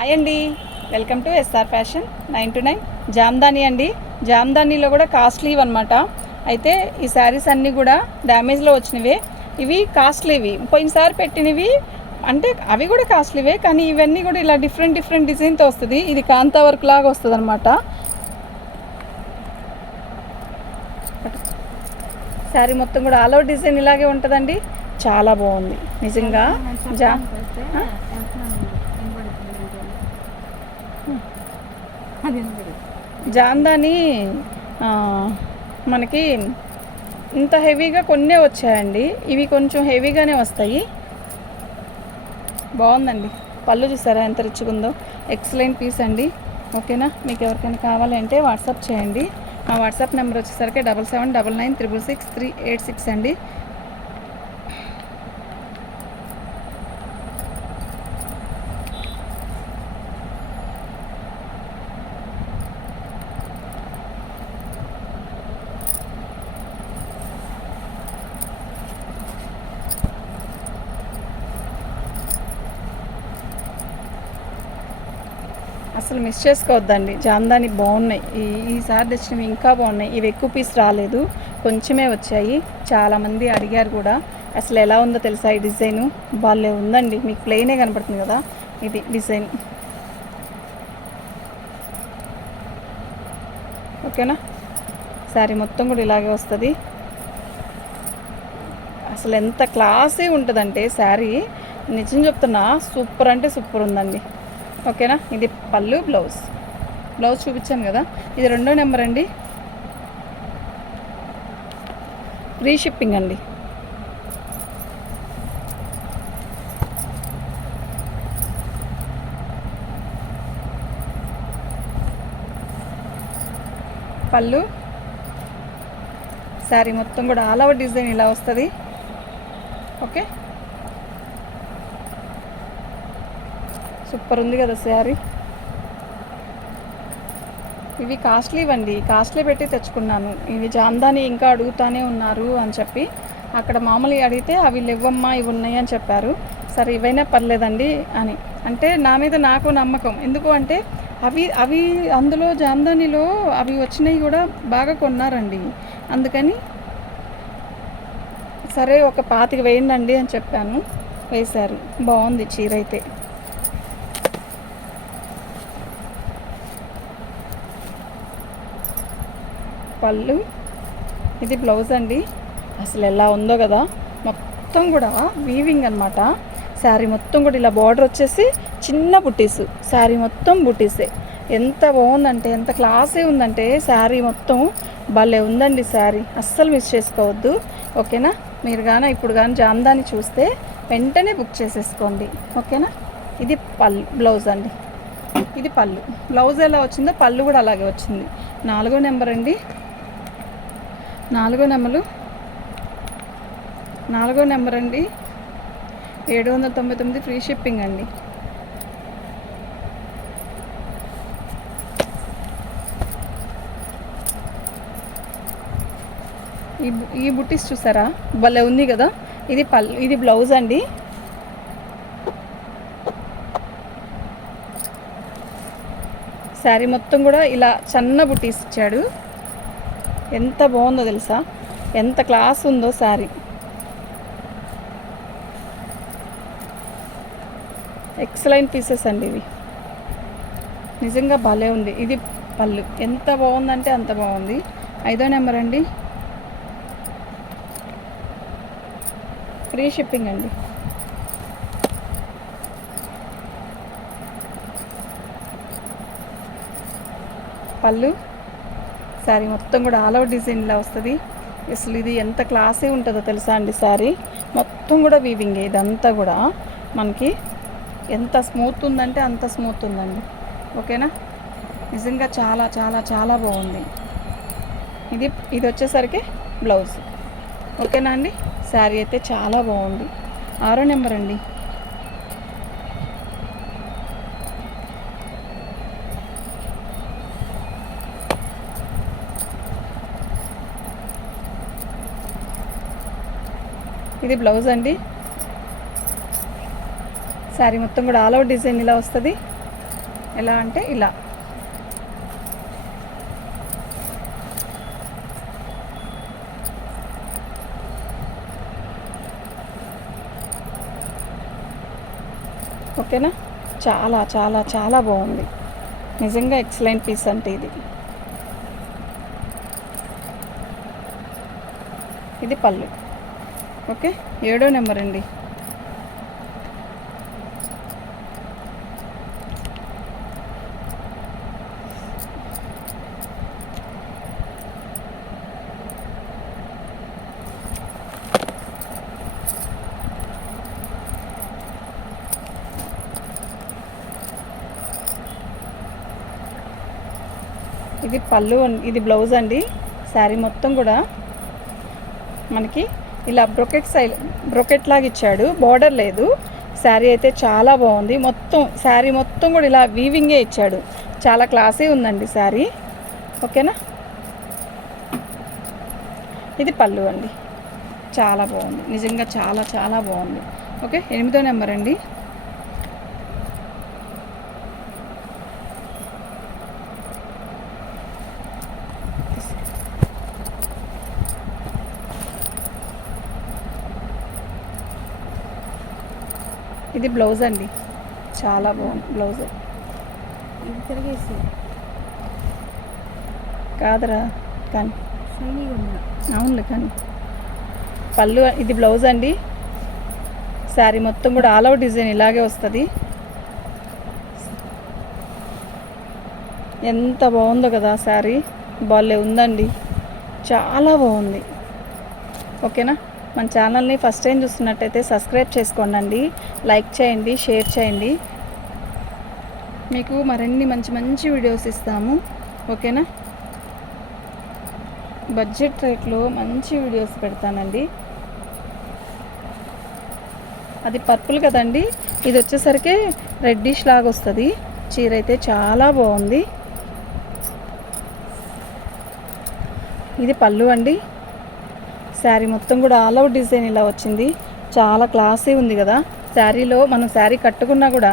Hi అండి. Welcome to S R fashion nine two nine. Jamdani అండి. జామ్దానీలో కూడా కాస్ట్లీవి అనమాట అయితే ఈ శారీస్ అన్నీ కూడా డ్యామేజ్లో వచ్చినవే. ఇవి కాస్ట్లీవి పోయినసారి పెట్టినవి అంటే అవి కూడా కాస్ట్లీవే కానీ ఇవన్నీ కూడా ఇలా డిఫరెంట్ డిఫరెంట్ డిజైన్తో వస్తుంది. ఇది కాంతా వర్క్ లాగా వస్తుంది అనమాట శారీ మొత్తం కూడా ఆల్ అవుట్ డిజైన్ ఇలాగే ఉంటుందండి. చాలా బాగుంది. నిజంగా. జా జాందాని మనకి ఇంత హెవీగా కొన్నే వచ్చాయండి. ఇవి కొంచెం హెవీగానే వస్తాయి. బాగుందండి. పళ్ళు చూసారా ఎంత రిచ్గా ఉందో. ఎక్సలెంట్ పీస్ అండి. ఓకేనా? మీకు ఎవరికైనా కావాలి అంటే వాట్సాప్ చేయండి. మా వాట్సాప్ నెంబర్ వచ్చేసరికి double seven double nine triple six three eight six అండి. అసలు మిస్ చేసుకోవద్దండి. జామదాని బాగున్నాయి. ఈ ఈసారి తెచ్చినవి ఇంకా బాగున్నాయి. ఇవి ఎక్కువ పీస్ రాలేదు. కొంచెమే వచ్చాయి. చాలామంది అడిగారు కూడా. అసలు ఎలా ఉందో తెలుసా ఈ డిజైను వాళ్ళే ఉందండి. మీకు ప్లెయినే కనపడుతుంది కదా? ఇది డిజైన్ ఓకేనా శారీ మొత్తం కూడా ఇలాగే వస్తుంది. అసలు ఎంత క్లాసీ ఉంటుందంటే శారీ నిజం చెప్తున్నా సూపర్ అంటే సూపర్ ఉందండి. ఓకేనా? ఇది పళ్ళు బ్లౌజ్. బ్లౌజ్ చూపించాను కదా. ఇది రెండో నెంబర్ అండి. ఫ్రీ షిప్పింగ్ అండి. పళ్ళు. శారీ మొత్తం కూడా ఆల్ ఓవర్ డిజైన్ ఇలా వస్తుంది. ఓకే? సూపర్ ఉంది కదా శారీ. ఇవి కాస్ట్లీ అండి కాస్ట్లీ పెట్టి తెచ్చుకున్నాను. ఇవి జామ్దాని ఇంకా అడుగుతానే ఉన్నారు అని చెప్పి. అక్కడ మామూలుగా అడిగితే అవి లేవమ్మా ఇవి ఉన్నాయని చెప్పారు. సరే ఇవైనా పర్లేదండి అని. అంటే నా మీద నాకు నమ్మకం. ఎందుకు అంటే అవి అవి అందులో జామ్దానిలో అవి వచ్చినవి కూడా బాగా కొన్నారండి. అందుకని సరే ఒక పాతిక వేయండి అని చెప్పాను. వేశారు. బాగుంది చీర అయితే. పళ్ళు. ఇది బ్లౌజ్ అండి. అసలు ఎలా ఉందో కదా. మొత్తం కూడా వీవింగ్ అనమాట శారీ మొత్తం కూడా ఇలా బార్డర్ వచ్చేసి చిన్న బుట్టీస్ శారీ మొత్తం బుటీసే ఎంత బాగుందంటే ఎంత క్లాసే ఉందంటే శారీ మొత్తం భలే ఉందండి శారీ. అస్సలు మిస్ చేసుకోవద్దు. ఓకేనా? మీరు కానీ ఇప్పుడు కానీ జామ్దాని చూస్తే వెంటనే బుక్ చేసేసుకోండి. ఓకేనా? ఇది పళ్ళు బ్లౌజ్ అండి. ఇది పళ్ళు. బ్లౌజ్ ఎలా వచ్చిందో పళ్ళు కూడా అలాగే వచ్చింది. నాలుగో నెంబర్ అండి. నాలుగో నెంబరు. నాలుగో నెంబర్ అండి. ఏడు వందల తొంభై తొమ్మిది ఫ్రీ షిప్పింగ్ అండి. ఈ ఈ బుట్టీస్ చూసారా? భలే ఉంది కదా. ఇది పల్ ఇది బ్లౌజ్ అండి. శారీ మొత్తం కూడా ఇలా చిన్న బుట్టీస్ ఇచ్చాడు. ఎంత బాగుందో తెలుసా? ఎంత క్లాస్ ఉందో శారీ. ఎక్సలెంట్ పీసెస్ అండి ఇవి. నిజంగా భలే ఉంది. ఇది పళ్ళు. ఎంత బాగుందంటే అంత బాగుంది. ఐదో నెంబర్ అండి. ఫ్రీ షిప్పింగ్ అండి. పళ్ళు. శారీ మొత్తం కూడా ఆల్ అవుట్ డిజైన్ వస్తుంది. అసలు ఇది ఎంత క్లాసీ ఉంటుందో తెలుసా అండి శారీ? మొత్తం కూడా వీవింగ్ ఇదంతా కూడా మనకి ఎంత స్మూత్ ఉందంటే అంత స్మూత్ ఉందండి. ఓకేనా? నిజంగా చాలా చాలా చాలా బాగుంది. ఇది ఇది వచ్చేసరికి బ్లౌజ్ ఓకేనా అండి? శారీ అయితే చాలా బాగుంది. ఆరో నెంబర్ అండి. ఇది బ్లౌజ్ అండి. శారీ మొత్తం కూడా ఆల్ అవుట్ డిజైన్ ఇలా వస్తుంది. ఎలా అంటే ఇలా. ఓకేనా? చాలా చాలా చాలా బాగుంది. నిజంగా ఎక్సలెంట్ పీస్ అంటే ఇది. ఇది పళ్ళు. ఓకే? ఏడో నెంబర్ అండి. ఇది పళ్ళు ఇది బ్లౌజ్ అండి. శారీ మొత్తం కూడా మనకి ఇలా బ్రొకెట్ సైల్ బ్రొకెట్ లాగా ఇచ్చాడు. బార్డర్ లేదు. శారీ అయితే చాలా బాగుంది. మొత్తం శారీ మొత్తం కూడా ఇలా వీవింగే ఇచ్చాడు. చాలా క్లాసీ ఉందండి శారీ. ఓకేనా? ఇది పళ్ళు అండి. చాలా బాగుంది. నిజంగా చాలా చాలా బాగుంది. ఓకే ఎనిమిదో నెంబర్ అండి. ఇది బ్లౌజ్ అండి. చాలా బాగుంది బ్లౌజ్. తిరిగేసి. కాదరా కానీ అవునులే కానీ పళ్ళు ఇది బ్లౌజ్ అండి. శారీ మొత్తం కూడా ఆల్ అవుట్ డిజైన్ ఇలాగే వస్తుంది. ఎంత బాగుందో కదా శారీ. బాలే ఉందండి. చాలా బాగుంది. ఓకేనా? మన ఛానల్ని ఫస్ట్ టైం చూస్తున్నట్టయితే సబ్స్క్రైబ్ చేసుకోండి లైక్ చేయండి షేర్ చేయండి. మీకు మరిన్ని మంచి మంచి వీడియోస్ ఇస్తాము. ఓకేనా? బడ్జెట్ రేట్లో మంచి వీడియోస్ పెడతానండి. అది పర్పుల్ కదండి? ఇది వచ్చేసరికి రెడ్డిష్ లాగా వస్తుంది. చీర అయితే చాలా బాగుంది. ఇది పళ్ళు అండి. శారీ మొత్తం కూడా ఆల్ అవుట్ డిజైన్ ఇలా వచ్చింది. చాలా క్లాసీ ఉంది కదా. శారీలో మనం శారీ కట్టుకున్నా కూడా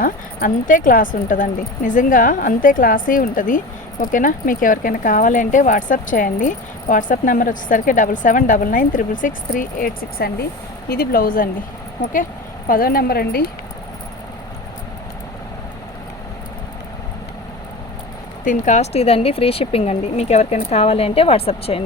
అంతే క్లాస్ ఉంటుందండి. నిజంగా అంతే క్లాసీ ఉంటుంది. ఓకేనా? మీకు ఎవరికైనా కావాలి అంటే వాట్సాప్ చేయండి. వాట్సాప్ నెంబర్ వచ్చేసరికి double seven double nine triple six three eight six అండి. ఇది బ్లౌజ్ అండి. ఓకే? పదో నెంబర్ అండి. దీని కాస్ట్ ఇదండి. ఫ్రీ షిప్పింగ్ అండి. మీకు ఎవరికైనా కావాలి అంటే వాట్సాప్ చేయండి.